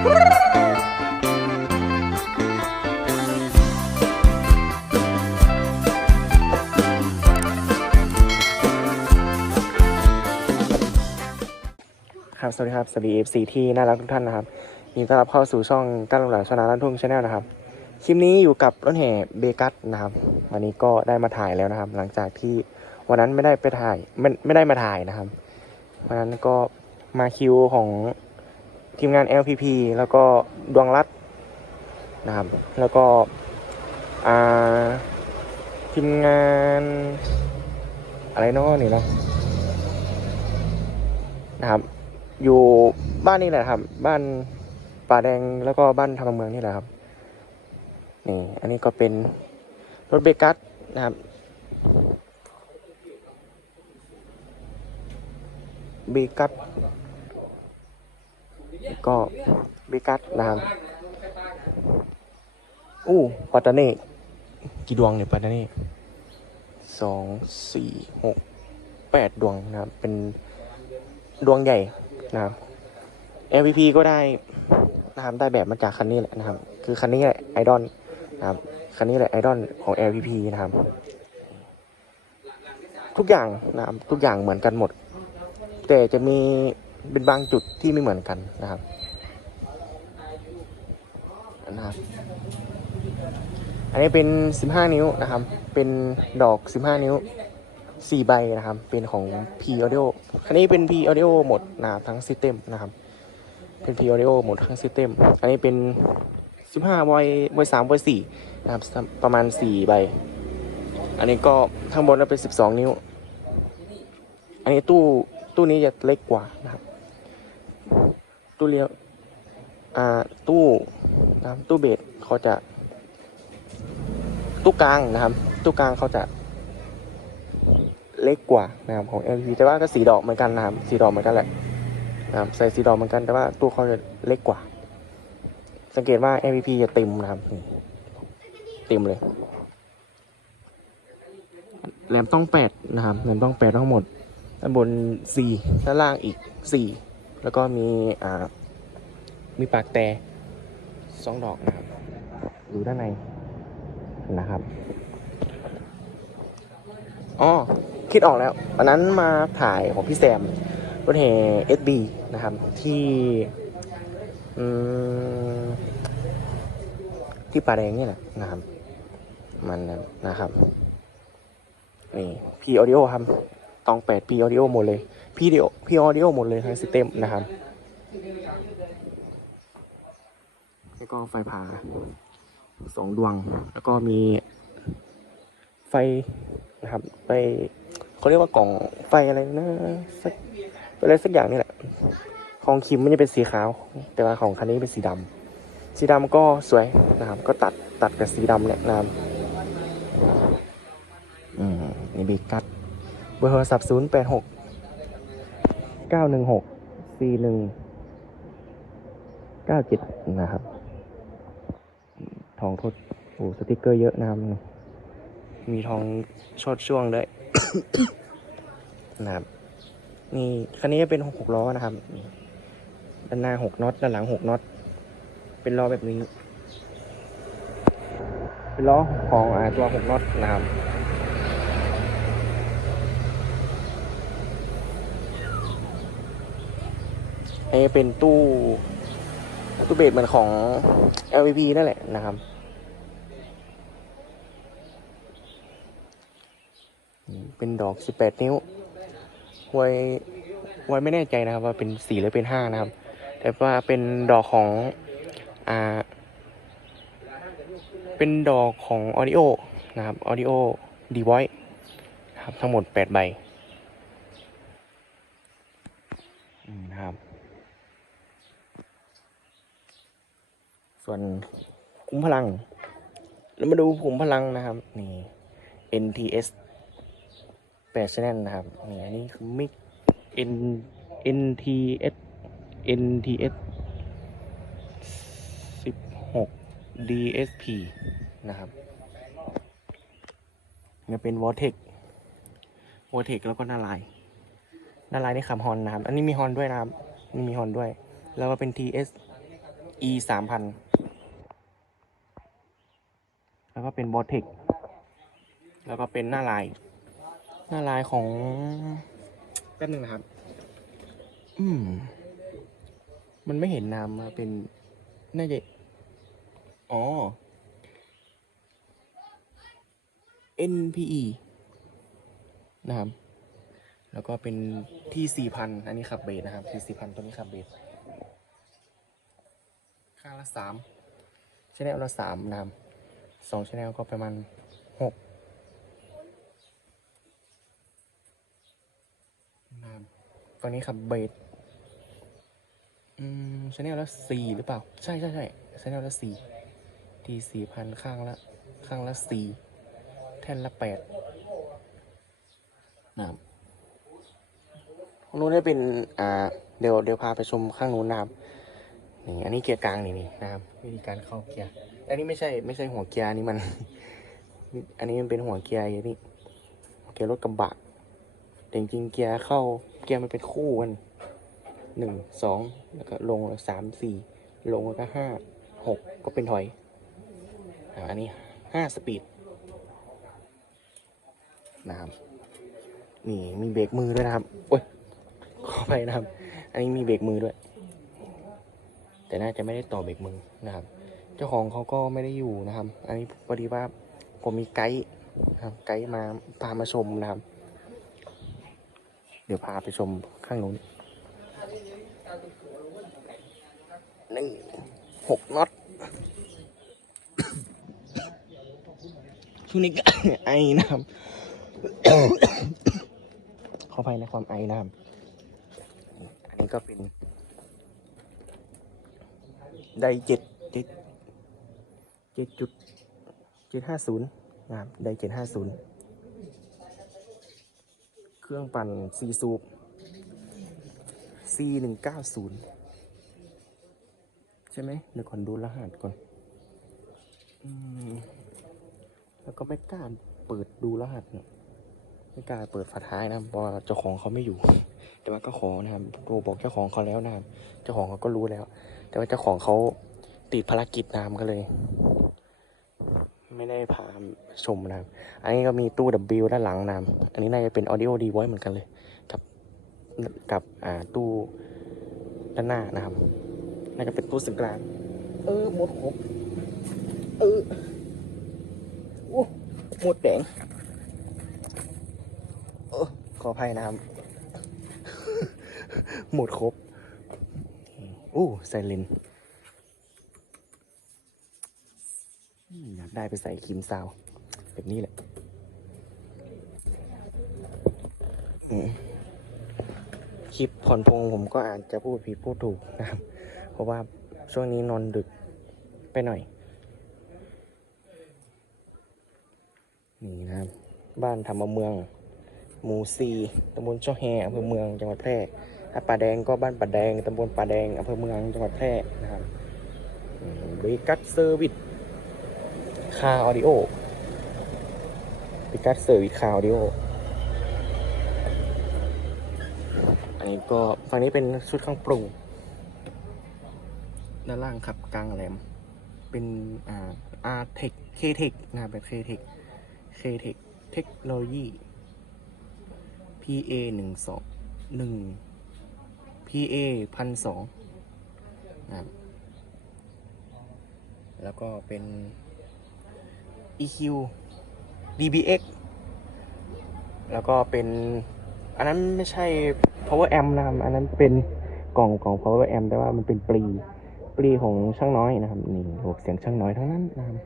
ครับสวัสดีครับสวัสดีเอฟซีที่น่ารักทุกท่านนะครับยินดีต้อนรับเข้าสู่ช่องก้านหลาชนะลั่นทุ่งชาแนลนะครับคลิปนี้อยู่กับรถแห่เบกัสนะครับวันนี้ก็ได้มาถ่ายแล้วนะครับ หลังจากที่วันนั้นไม่ได้ไปถ่ายไม่ไม่ได้มาถ่ายนะครับวันนั้นก็มาคิวของ ทีมงาน LPP แล้วก็ดวงรัตน์นะครับ แล้วก็อาทีมงานอะไรเนาะนี่เนาะนะครับ อยู่บ้านนี่แหละครับ บ้านป่าแดงแล้วก็บ้านทางเมืองนี่แหละครับนี่อันนี้ก็เป็นรถเบกัสนะครับ เบกัส ก็เบกัสนะครับอู้ปัตตานีกี่ดวงเนี่ยปัตตานีสองสี่หกแปดดวงนะครับ เป็นดวงใหญ่นะครับ MVP ก็ได้นะครับได้แบบมาจากคันนี้แหละนะครับ คือคันนี้แหละไอดอลนะครับคันนี้แหละไอดอลของ LPP นะครับ ทุกอย่างนะครับทุกอย่างเหมือนกันหมด แต่จะมี เป็นบางจุดที่ไม่เหมือนกันนะครับนะครับ อันนี้เป็น 15 นิ้วนะครับ เป็นดอก 15 นิ้ว 4 ใบนะครับ เป็นของ P Audio คันนี้เป็น P Audio หมดนะครับทั้งซิสเต็มนะครับ เป็น P Audio หมดทั้งซิสเต็มอันนี้เป็น 15ไวไว3ไว4นะครับ ประมาณ 4 ใบ อันนี้ก็ข้างบนก็เป็น 12 นิ้ว อันนี้ตู้ตู้นี้จะเล็กกว่านะครับ ตู้เลี้ยวอ่าตู้นะครับตู้เบสเขาจะ ตู้กลางนะครับ ตู้กลางเขาจะเล็กกว่านะครับของ LPP แต่ว่าก็สีดอกเหมือนกันนะครับสีดอกเหมือนกันแหละนะครับใส่สีดอกเหมือนกันแต่ว่าตู้เขาจะเล็กกว่า สังเกตว่า LPP จะเต็มนะครับเต็มเลยแหลมต้องแปดนะครับแหลมต้องแปดทั้งหมดด้านบนสี่ด้านล่างอีกสี่ แล้วก็มีอ่ามีปากแต่สองดอกนะครับอยู่ด้านในนะครับอ๋อคิดออกแล้ววันนั้นมาถ่ายของพี่แซมรถแห่ SB นะครับ ที่ที่ป่าแดงนี่แหละนะครับมันนะครับนี่พีออดิโอครับตองแปดพีออดิโอหมดเลย พีเดียวพีออเดิโอหมดเลยทั้งสเต็มนะครับแล้วก็ไฟผ่าสองดวง แล้วก็มีไฟนะครับไฟเขาเรียกว่ากล่องไฟอะไรนะสักอะไรสักอย่างนี่แหละ ของคิมมันจะเป็นสีขาว แต่ว่าของคันนี้เป็นสีดำสีดำก็สวยนะครับ ก็ตัดตัดกับสีดำเนี่ยนะครับอืมนี่บีกัดเบอร์โทรศัพท์ศูนย์แปดหก เก้าหนึ่งหกสี่หนึ่งเก้าเจ็ดนะครับ ทองทดโอ้สติกเกอร์เยอะนะครับ มีทองชดช่วงด้วยนะครับ นี่คันนี้เป็นหกล้อนะครับ ด้านหน้าหกน็อต ด้านหลังหกน็อต เป็นล้อแบบนี้ เป็นล้อของอ่าตัวหกน็อตนะครับ อันนี้เป็นตู้ตู้เบสเหมือนของ LVP นั่นแหละนะครับเป็นดอก 18 นิ้วไวยไวยไม่แน่ใจนะครับ ว่าเป็นสี่หรือเป็นห้านะครับ แต่ว่าเป็นดอกของ อ่า เป็นดอกของ Audio นะครับ Audio d v o i c e นะครับทั้งหมด 8 ใบนะครับ ส่วนคุ้มพลัง แล้วมาดูขุมพลังนะครับ นี่ NTS 8 channel นะครับ นี่อันนี้คือมิก N NTS NTS 16 DSP นะครับนี่เป็น Vortex Vortex แล้วก็นาลายนาลายนี่ขับฮอนนะครับ อันนี้มีฮอนด้วยนะครับ นี่มีฮอนด้วย แล้วก็เป็น TS e สามพัน แล้วก็เป็นบอเทคแล้วก็เป็นหน้าลาย หน้าลายของแป๊บหนึงนะครับ อืม มันไม่เห็นนามมาเป็น น่าจะ อ๋อ NPE นะครับ แล้วก็เป็นที่สี่พันอันนี้ขับเบสนะครับ ที่สี่พันตัวนี้ขับเบสข้างละสามชแนลละสามนะครับ สองชแนลก็ประมาณหกนะครับตัวนี้ขับเบสอืมชแนลละสี่หรือเปล่า ใช่ใช่ใช่ชแนลละสี่ทีสี่พันข้างละข้างละสี่แท่นละแปดนะครับตรงนู้นได้เป็น อ่า เดี๋ยวเดี๋ยวพาไปชมข้างนู้นนะครับ นี่อันนี้เกียร์กลางนี่นี่นะครับวิธีการเข้าเกียร์อันนี้ไม่ใช่ไม่ใช่หัวเกียร์นนี้มัน อันนี้มันเป็นหัวเกียร์นี้หัวเกียร์รถกระบะแต่จริงๆเกียร์เข้าเกียร์มันเป็นคู่กันหนึ่งสองแล้วก็ลงแล้วสามสี่ลงแล้วก็ห้าหกก็เป็นถอยอันนี้ห้าสปีดนะครับนี่มีเบรกมือด้วยนะครับโอ้ยขอไปนะครับ อันนี้มีเบรกมือด้วย แต่น่าจะไม่ได้ต่อเบรกมือนะครับ เจ้าของเขาก็ไม่ได้อยู่นะครับ อันนี้พอดีว่าผมมีไกด์นะครับ ไกด์มาพามาชมนะครับ เดี๋ยวพาไปชมข้างนู้นนี่หกน็อตช่วงนี้ก็ไอนะครับขออภัยในความไอนะครับ อันนี้ก็เป็น ได้เจ็ดเจ็ดเจ็ดจุดเจ็ดห้าศูนย์นะครับได้เจ็ดห้าศูนย์เครื่องปั่นซีซูป C หนึ่งเก้าศูนย์ใช่ไหมเดี๋ยวก่อนดูรหัสก่อนอแล้วก็ไม่กล้าเปิดดูรหัสเนี่ยไม่กล้าเปิดฝาท้ายนะเพราะเจ้าของเขาไม่อยู่ แต่ว่าก็ขอนะครับโทรบอกเจ้าของเขาแล้วนะครับ เจ้าของเขาก็รู้แล้ว แต่ว่าเจ้าของเขาติดภารกิจนะครับก็เลย ไม่ได้พาชมนะครับ อันนี้ก็มีตู้ W ด้านหลังนะครับอันนี้น่าจะเป็น Audio D Voice เหมือนกันเลย กับกับอ่าตู้ด้านหน้านะครับน่าจะเป็นตู้สึงกลางเออหมดครบเออโอ้หมดแดงเออขออภัยนะครับ หมดครบ อู้ไซเลนอยากได้ไปใส่ครีมซาวแบบนี้แหละคลิปผ่อนพงผมก็อาจจะพูดผิดพูดถูกนะครับ เพราะว่าช่วงนี้นอนดึกไปหน่อย นี่นะครับ บ้านธรรมเมือง หมู่สี่ตำบลช่อแฮอำเภอเมืองจังหวัดแพร่ ถ้าป่าแดงก็บ้านป่าแดงตำบลป่าแดงอำเภอเมืองจังหวัดแพร่นะครับบริกัสเซอร์วิสคาออดิโอบริกัสเซอร์วิสคาออดิโออันนี้ก็ฝั่งนี้เป็นชุดข้างปรุง ด้านล่างขับกลางแหลม เป็นอ่า R Tech K Tech นะครับแบบ K Tech K Tech เทคโนโลยี PA หนึ่งสองหนึ่ง PA พันสองนะครับแล้วก็เป็น EQ DBX แล้วก็เป็น อันนั้นไม่ใช่ power amp นะครับ อันนั้นเป็นกล่องกล่อง power amp แต่ว่ามันเป็นปลี ปลีของช่างน้อยนะครับ นี่โหเสียงช่างน้อยทั้งนั้นนะครับ